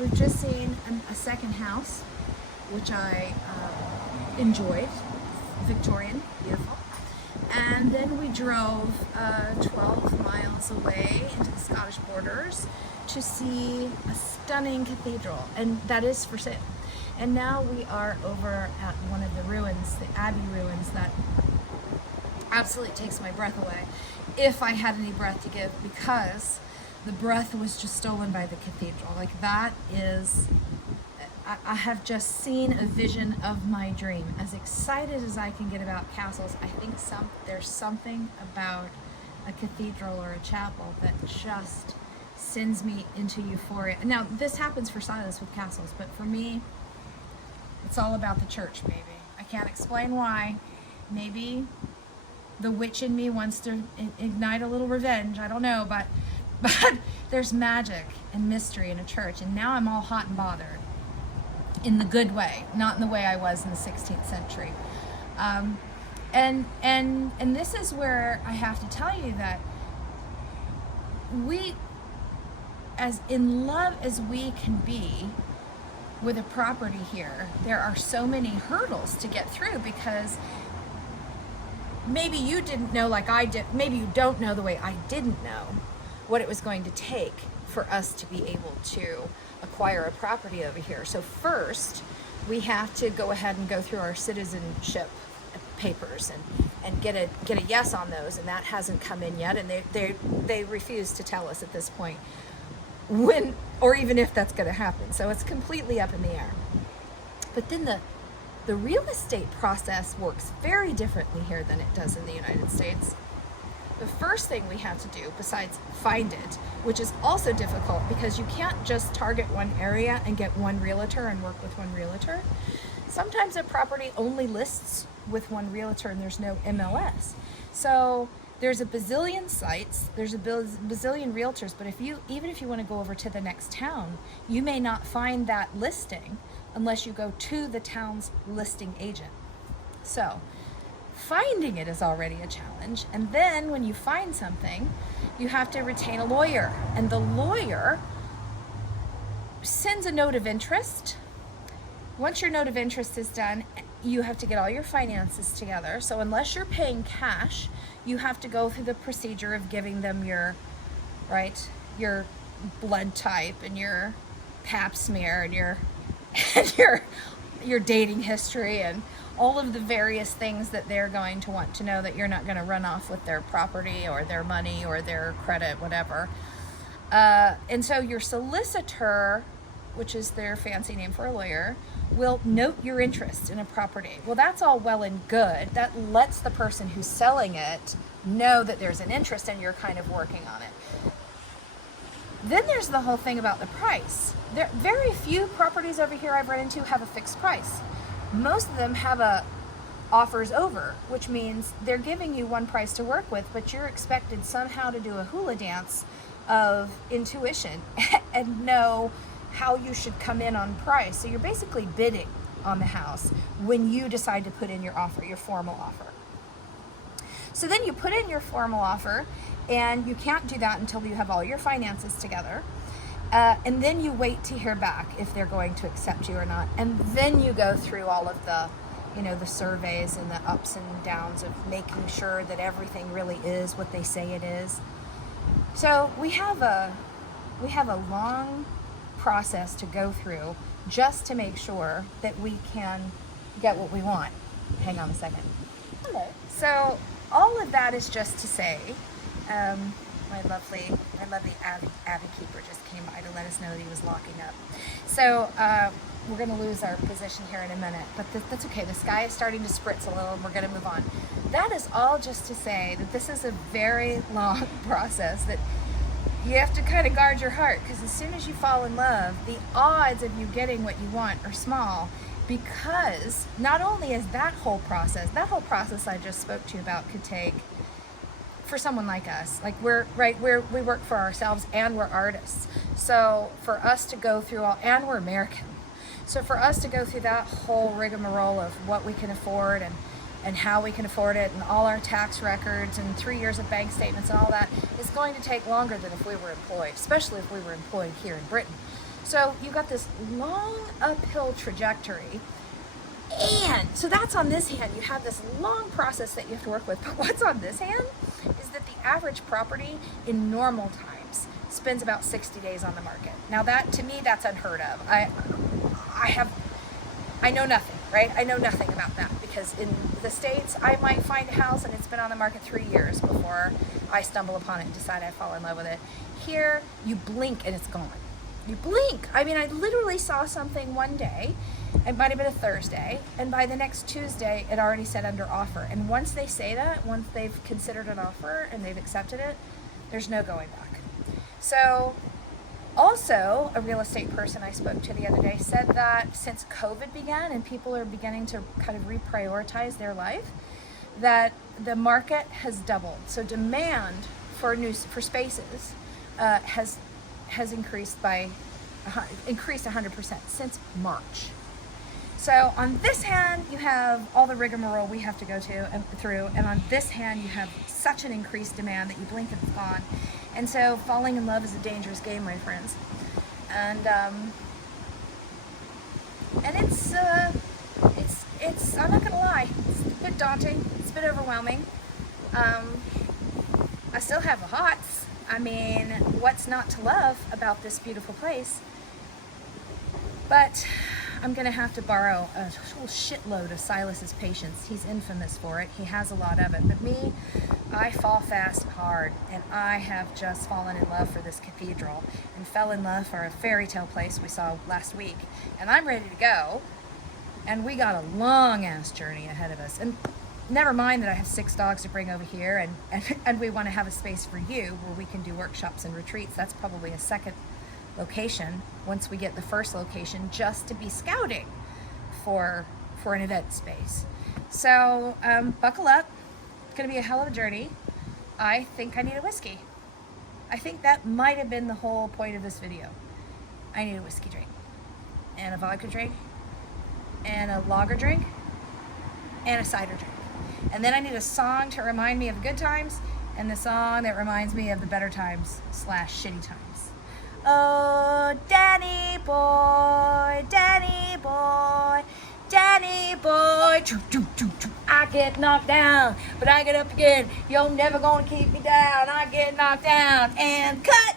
we've just seen a second house, which I enjoyed, Victorian, beautiful. And then we drove 12 miles away into the Scottish borders to see a stunning cathedral, and that is for sale. And now we are over at one of the ruins, the Abbey ruins, that absolutely takes my breath away, if I had any breath to give, because the breath was just stolen by the cathedral. Like, that is, I have just seen a vision of my dream. As excited as I can get about castles, I think there's something about a cathedral or a chapel that just sends me into euphoria. Now, this happens for Silas with castles, but for me, it's all about the church, maybe. I can't explain why. Maybe the witch in me wants to ignite a little revenge. I don't know, but there's magic and mystery in a church, and now I'm all hot and bothered. In the good way, not in the way I was in the 16th century. And this is where I have to tell you that we, as in love as we can be with a property here, there are so many hurdles to get through, because maybe you didn't know like I did, maybe you don't know the way I didn't know what it was going to take for us to be able to acquire a property over here. So first, we have to go ahead and go through our citizenship papers and get a yes on those, and that hasn't come in yet, and they refuse to tell us at this point when or even if that's going to happen. So it's completely up in the air. But then the real estate process works very differently here than it does in the United States. The first thing we have to do, besides find it, which is also difficult because you can't just target one area and get one realtor and work with one realtor. Sometimes a property only lists with one realtor and there's no MLS. So there's a bazillion sites, there's a bazillion realtors, but even if you want to go over to the next town, you may not find that listing unless you go to the town's listing agent. So finding it is already a challenge. And then when you find something, you have to retain a lawyer. And the lawyer sends a note of interest. Once your note of interest is done, you have to get all your finances together. So unless you're paying cash, you have to go through the procedure of giving them your blood type and your pap smear and your dating history and all of the various things that they're going to want to know, that you're not going to run off with their property or their money or their credit, whatever. And so your solicitor, which is their fancy name for a lawyer, will note your interest in a property. Well, that's all well and good. That lets the person who's selling it know that there's an interest and you're kind of working on it. Then there's the whole thing about the price. Very few properties over here I've run into have a fixed price. Most of them have a offers over, which means they're giving you one price to work with, but you're expected somehow to do a hula dance of intuition and know how you should come in on price. So you're basically bidding on the house when you decide to put in your offer, your formal offer. So then you put in your formal offer, and you can't do that until you have all your finances together. And then you wait to hear back if they're going to accept you or not. And then you go through all of the surveys and the ups and downs of making sure that everything really is what they say it is. So we have a long process to go through just to make sure that we can get what we want. Hang on a second. Hello. So all of that is just to say, my lovely Abbey keeper just came by to let us know that he was locking up. So we're going to lose our position here in a minute, but that's okay. The sky is starting to spritz a little, and we're going to move on. That is all just to say that this is a very long process, that you have to kind of guard your heart, because as soon as you fall in love, the odds of you getting what you want are small, because not only is that whole process I just spoke to you about could take, for someone like us, like we work for ourselves and we're artists. So for us to go through and we're American. So for us to go through that whole rigmarole of what we can afford and how we can afford it, and all our tax records and 3 years of bank statements and all that, is going to take longer than if we were employed, especially if we were employed here in Britain. So you got this long uphill trajectory. And so that's on this hand. You have this long process that you have to work with. But what's on this hand is that the average property in normal times spends about 60 days on the market. Now that, to me, that's unheard of. I know nothing, right? I know nothing about that, because in the States, I might find a house and it's been on the market 3 years before I stumble upon it and decide I fall in love with it. Here, you blink and it's gone. You blink. I mean, I literally saw something one day, it might have been a Thursday, and by the next Tuesday, it already said under offer. And once they say that, once they've considered an offer and they've accepted it, there's no going back. So, also, a real estate person I spoke to the other day said that since COVID began and people are beginning to kind of reprioritize their life, that the market has doubled. So demand for spaces has increased 100% since March. So on this hand, you have all the rigmarole we have to go through, and on this hand, you have such an increased demand that you blink and it's gone. And so falling in love is a dangerous game, my friends. And it's I'm not gonna lie, it's a bit daunting, it's a bit overwhelming. I still have the hots. I mean, what's not to love about this beautiful place? But I'm gonna have to borrow a whole shitload of Silas's patience. He's infamous for it. He has a lot of it. But me, I fall fast and hard, and I have just fallen in love for this cathedral and fell in love for a fairy tale place we saw last week. And I'm ready to go. And we got a long ass journey ahead of us. And never mind that I have 6 dogs to bring over here, and we want to have a space for you where we can do workshops and retreats. That's probably a second location once we get the first location, just to be scouting for an event space. So buckle up. It's gonna be a hell of a journey. I think I need a whiskey. I think that might have been the whole point of this video. I need a whiskey drink and a vodka drink and a lager drink and a cider drink. And then I need a song to remind me of the good times and the song that reminds me of the better times / shitty times. Oh, Danny boy, Danny boy, Danny boy. I get knocked down, but I get up again. You're never gonna keep me down. I get knocked down and cut.